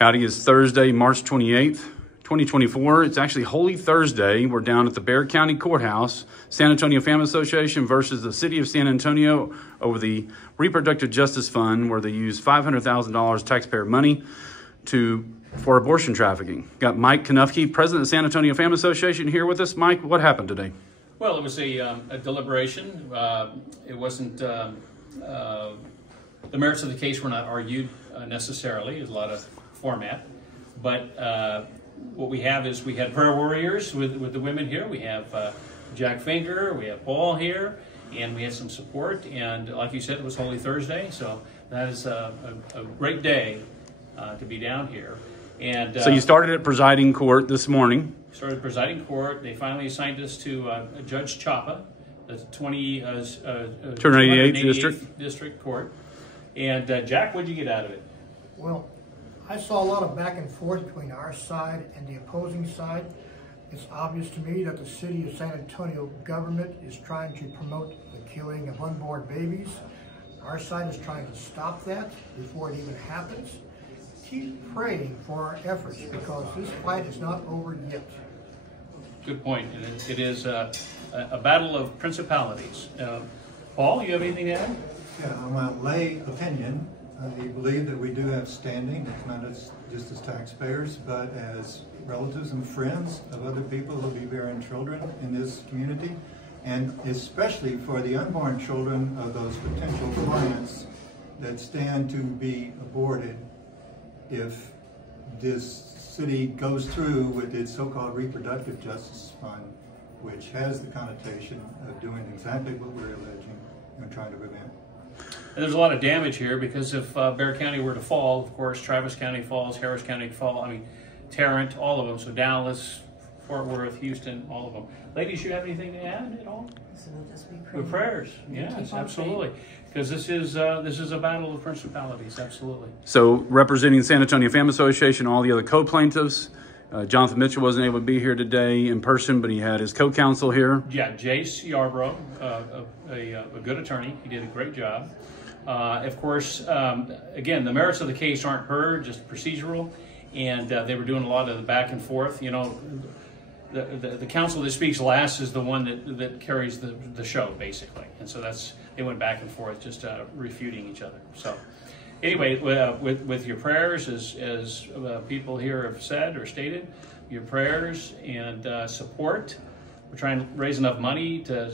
Howdy, it's Thursday, March 28th, 2024. It's actually Holy Thursday. We're down at the Bexar County Courthouse, San Antonio Family Association versus the City of San Antonio over the Reproductive Justice Fund, where they use $500,000 taxpayer money for abortion trafficking. Got Mike Knuffke, President of the San Antonio Family Association, here with us. Mike, what happened today? Well, it was a deliberation. It wasn't, the merits of the case were not argued necessarily. There's a lot of format, but what we have is we had prayer warriors with the women here. We have Jack Finger, we have Paul here, and we had some support. And like you said, it was Holy Thursday, so that is a great day to be down here. And so you started at presiding court this morning. Started presiding court. They finally assigned us to Judge Chapa, the 288th District Court. And Jack, what did you get out of it? Well, I saw a lot of back and forth between our side and the opposing side. It's obvious to me that the City of San Antonio government is trying to promote the killing of unborn babies. Our side is trying to stop that before it even happens. Keep praying for our efforts because this fight is not over yet. Good point. It is a battle of principalities. Paul, you have anything to add? Yeah, on my lay opinion, I believe that we do have standing, it's not just as taxpayers, but as relatives and friends of other people who will be bearing children in this community, and especially for the unborn children of those potential clients that stand to be aborted if this city goes through with its so-called Reproductive Justice Fund, which has the connotation of doing exactly what we're alleging and trying to prevent. And there's a lot of damage here because if Bexar County were to fall, of course, Travis County falls, Harris County falls, Tarrant, all of them. So Dallas, Fort Worth, Houston, all of them. Ladies, you have anything to add at all? So we'll just be praying. With prayers, yes, absolutely. Because this is a battle of principalities, absolutely. So representing San Antonio Family Association, all the other co-plaintiffs, Jonathan Mitchell wasn't able to be here today in person, but he had his co-counsel here. Yeah, Jace Yarbrough, a good attorney. He did a great job. Of course, again, the merits of the case aren't heard, just procedural, and they were doing a lot of the back and forth. You know, the counsel that speaks last is the one that carries the show, basically. And so they went back and forth, just refuting each other. So anyway, with your prayers, as people here have said or stated, your prayers and support. We're trying to raise enough money to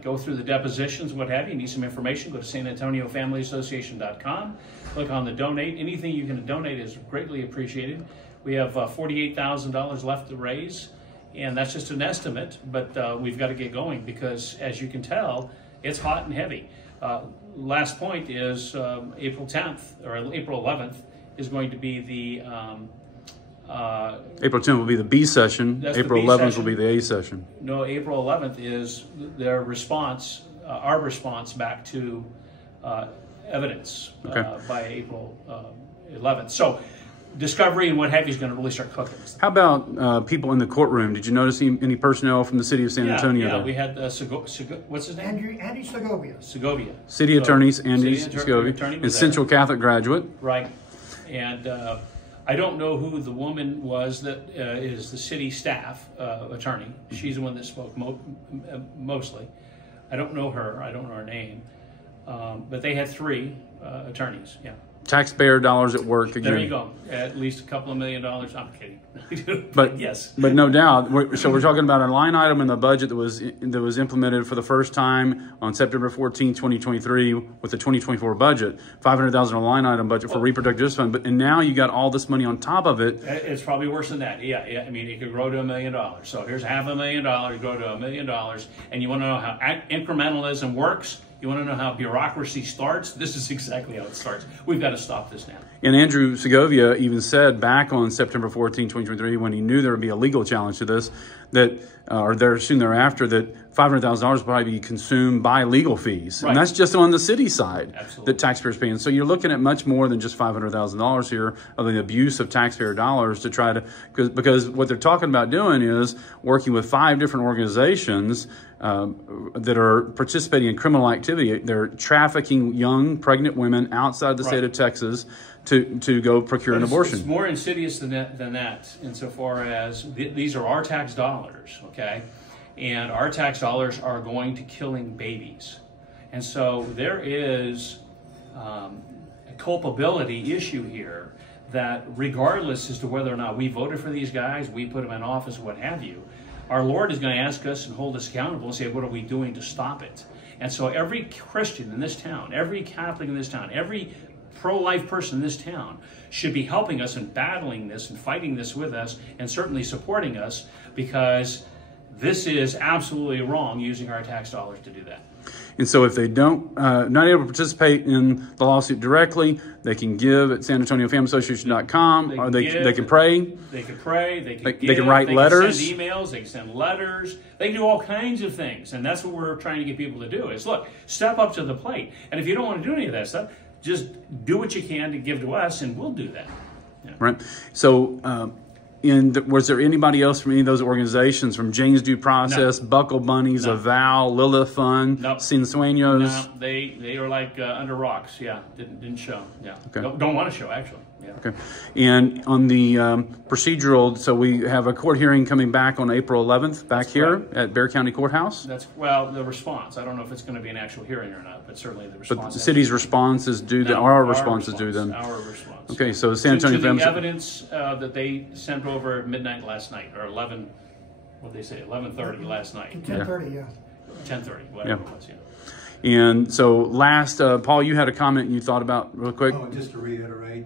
go through the depositions, what have you. Need some information, go to SanAntonioFamilyAssociation.com. Click on the donate. Anything you can donate is greatly appreciated. We have $48,000 left to raise, and that's just an estimate, but we've got to get going because, as you can tell, it's hot and heavy. Last point is April 10th, or April 11th, is going to be the April 10th will be the B session. April 11th will be the A session. No, April 11th is their response, our response back to evidence by April 11th. So discovery and what have you is going to really start cooking. How about people in the courtroom? Did you notice any personnel from the City of San Antonio? Yeah, we had what's his name? Andy Segovia. Segovia. City attorneys, Andy Segovia, and Central Catholic graduate. Right. And I don't know who the woman was that is the city staff attorney. She's the one that spoke mostly. I don't know her. I don't know her name. But they had three attorneys. Yeah. Taxpayer dollars at work again. There you go. At least a couple of $1 million. I'm kidding. But yes. But no doubt. So we're talking about a line item in the budget that was implemented for the first time on September 14, 2023, with the 2024 budget. $500,000 line item budget for reproductive justice fund. And now you got all this money on top of it. It's probably worse than that. Yeah. I mean, it could grow to $1 million. So here's $500,000, grow to $1 million. And you want to know how incrementalism works? You want to know how bureaucracy starts? This is exactly how it starts. We've got to stop this now. And Andrew Segovia even said back on September 14, 2023, when he knew there would be a legal challenge to this, that, or there soon thereafter, that $500,000 will probably be consumed by legal fees. Right. And that's just on the city side. Absolutely. that taxpayers pay. And so you're looking at much more than just $500,000 here of the abuse of taxpayer dollars to try to, because what they're talking about doing is working with 5 different organizations that are participating in criminal activity. They're trafficking young pregnant women outside the state of Texas to go procure an abortion. It's more insidious than that insofar as these are our tax dollars, okay? And our tax dollars are going to killing babies. And so there is a culpability issue here that regardless as to whether or not we voted for these guys, we put them in office, what have you, our Lord is going to ask us and hold us accountable and say, what are we doing to stop it? And so every Christian in this town, every Catholic in this town, every pro-life person in this town should be helping us and battling this and fighting this with us and certainly supporting us, because this is absolutely wrong using our tax dollars to do that. And so if they don't, not able to participate in the lawsuit directly, they can give at SanAntonioFamilyAssociation.com, or they can pray. They can pray. They can give, they can write letters. They can send emails. They can send letters. They can do all kinds of things. And that's what we're trying to get people to do is, look, step up to the plate. And if you don't want to do any of that stuff, just do what you can to give to us, and we'll do that. Yeah. Right. So, was there anybody else from any of those organizations, from Jane's Due Process, No. Buckle Bunnies, No. Aval, Lilith Fund, Nope. Sin Sueños? No, they are like under rocks. Yeah, didn't show. Yeah, Okay. Don't want to show actually. Yeah. Okay. And on the procedural, so we have a court hearing coming back on April 11th, back here at Bexar County Courthouse. That's, well, the response. I don't know if it's going to be an actual hearing or not, but certainly the response. But the city's response is due, our response is due then. Our response. Okay, so San Antonio to the Family. evidence that they sent over at midnight last night, or 11, what did they say, 11:30 last night. 10:30, yeah. 10:30, whatever it was, yeah. And so last, Paul, you had a comment you thought about real quick. Oh, just to reiterate,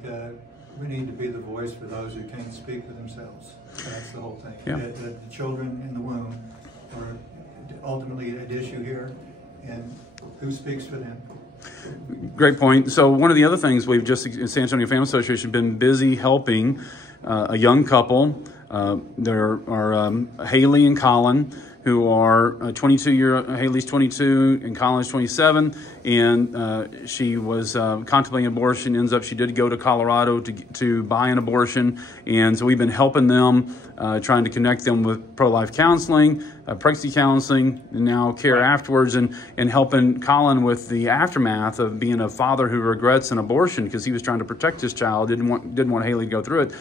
we need to be the voice for those who can't speak for themselves. That's the whole thing. Yeah. The children in the womb are ultimately at issue here, and who speaks for them? Great point. So one of the other things we've just, San Antonio Family Association, been busy helping a young couple. There are Haley and Colin, who are Haley's 22 and Colin's 27, and she was contemplating abortion. Ends up she did go to Colorado to buy an abortion, and so we've been helping them, trying to connect them with pro-life counseling, pregnancy counseling, and now care afterwards, and helping Colin with the aftermath of being a father who regrets an abortion because he was trying to protect his child, didn't want Haley to go through it.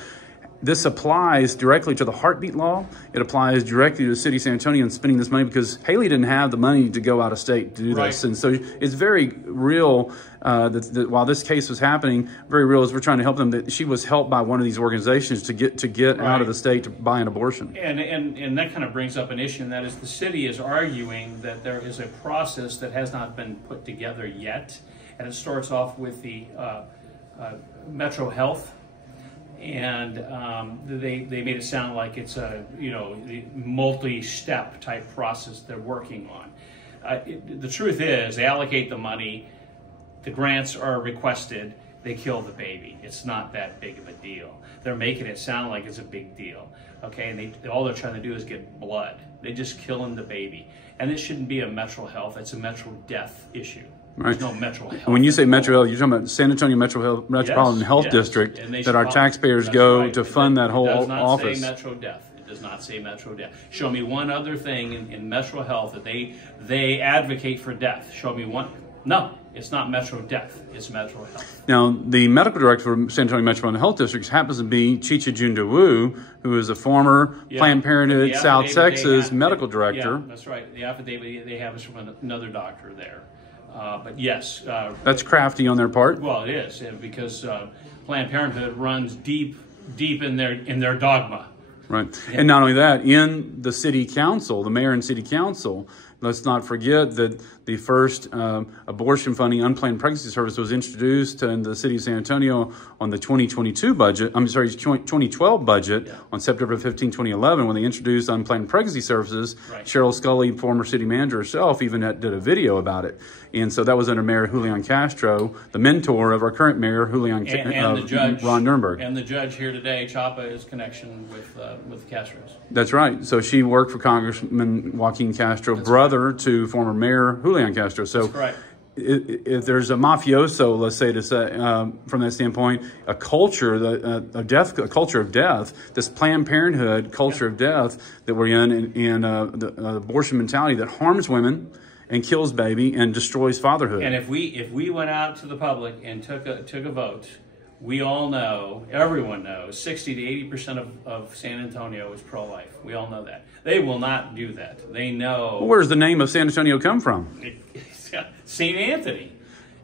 This applies directly to the heartbeat law. It applies directly to the city of San Antonio and spending this money, because Haley didn't have the money to go out of state to do this. And so it's very real that while this case was happening, very real as we're trying to help them, that she was helped by one of these organizations to get out of the state to buy an abortion. And that kind of brings up an issue, and that is the city is arguing that there is a process that has not been put together yet. And it starts off with the Metro Health. And they made it sound like it's a the multi-step type process they're working on. The truth is, they allocate the money, the grants are requested, they kill the baby. It's not that big of a deal. They're making it sound like it's a big deal. Okay, and all they're trying to do is get blood. They're just killing the baby, and it shouldn't be a Metro Health. It's a Metro Death issue. Right. There's no Metro Health. And when you say Metro Health, you're talking about San Antonio Metropolitan Health District, that our taxpayers go to fund that whole office. It does not say Metro Death. It does not say Metro Death. Show me one other thing in Metro Health that they advocate for death. Show me one. No, it's not Metro Death. It's Metro Health. Now, the medical director for San Antonio Metropolitan Health District happens to be Chicha Jundawu, who is a former Planned Parenthood South Texas medical director. Yeah, that's right. The affidavit they have is from another doctor there. But yes. That's crafty on their part. Well, it is, because Planned Parenthood runs deep in their dogma. Right. And not only that, in the city council, the mayor and city council, let's not forget that the first abortion funding unplanned pregnancy service was introduced in the city of San Antonio on the 2012 budget on September 15, 2011, when they introduced unplanned pregnancy services. Right. Cheryl Scully, former city manager herself, even did a video about it. And so that was under Mayor Julian Castro, the mentor of our current mayor, Julian and the judge, Ron Nuremberg. And the judge here today, Chapa, is connection with the Castros. That's right. So she worked for Congressman Joaquin Castro, brother brother to former Mayor Julian Castro. So That's correct. If there's a mafioso, let's say, from that standpoint, a culture, a culture of death, this Planned Parenthood culture of death that we're in, and the abortion mentality that harms women and kills baby and destroys fatherhood. And if we went out to the public and took a vote, we all know, everyone knows, 60 to 80% of San Antonio is pro-life. We all know that. They will not do that. They know. Well, where does the name of San Antonio come from? St. Anthony.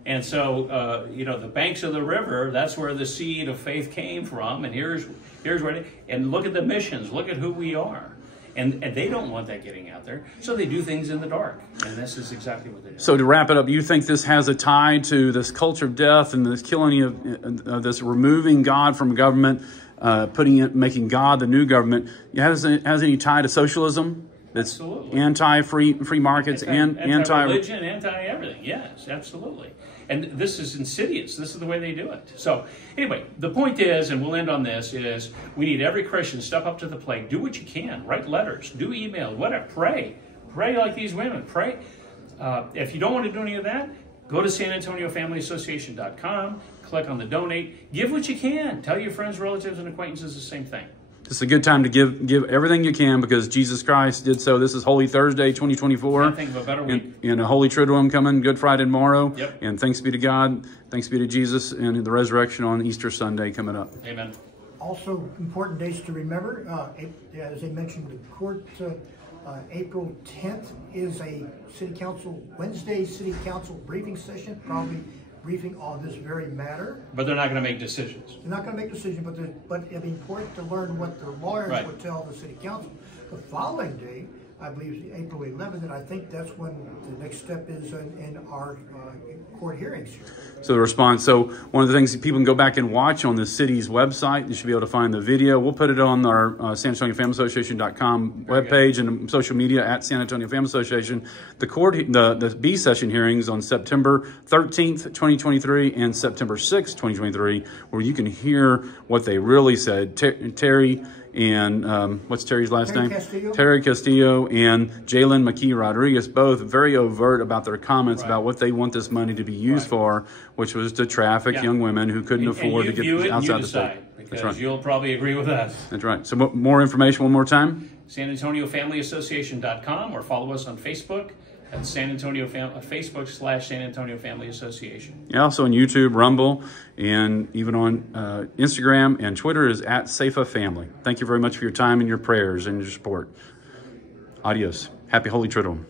And so, the banks of the river, that's where the seed of faith came from. And here's where, and look at the missions, look at who we are. And they don't want that getting out there. So they do things in the dark. And this is exactly what they do. So to wrap it up, you think this has a tie to this culture of death and this killing of this removing God from government, making God the new government? Has any tie to socialism? That's absolutely. Anti-free markets, anti-religion, anti-everything. Yes, absolutely. And this is insidious. This is the way they do it. So anyway, the point is, and we'll end on this, is we need every Christian step up to the plate. Do what you can. Write letters. Do emails. Whatever. Pray. Pray like these women. Pray. If you don't want to do any of that, go to SanAntonioFamilyAssociation.com. Click on the donate. Give what you can. Tell your friends, relatives, and acquaintances the same thing. This is a good time to give everything you can, because Jesus Christ did so. This is Holy Thursday, 2024. Can't think of a better week. And a Holy Triduum coming Good Friday tomorrow. Yep. And thanks be to God. Thanks be to Jesus, and the resurrection on Easter Sunday coming up. Amen. Also, important dates to remember. As I mentioned, the court, April 10th is a Wednesday City Council briefing session, probably briefing on this very matter. But they're not going to make decisions. They're not going to make decisions, but it'd be important to learn what the lawyers Right. would tell the City Council. The following day, I believe, is April 11th, and I think that's when the next step is in our court hearings here. So the response. So one of the things that people can go back and watch on the city's website, you should be able to find the video. We'll put it on our San Antonio Family Association.com webpage and social media at San Antonio Family Association. The B session hearings on September 13th, 2023 and September 6th, 2023, where you can hear what they really said. Terry and what's Terry's last name? Castillo. Terry Castillo and Jalen McKee Rodriguez, both very overt about their comments about what they want this money to be used for, which was to traffic young women who couldn't afford to get outside the state. Because That's right. You'll probably agree with us. That's right. So more information one more time? SanAntonioFamilyAssociation.com, or follow us on Facebook at Facebook/San Antonio Family Association. Yeah, also on YouTube, Rumble, and even on Instagram and Twitter is at SAFA Family. Thank you very much for your time and your prayers and your support. Adios. Happy Holy Triduum.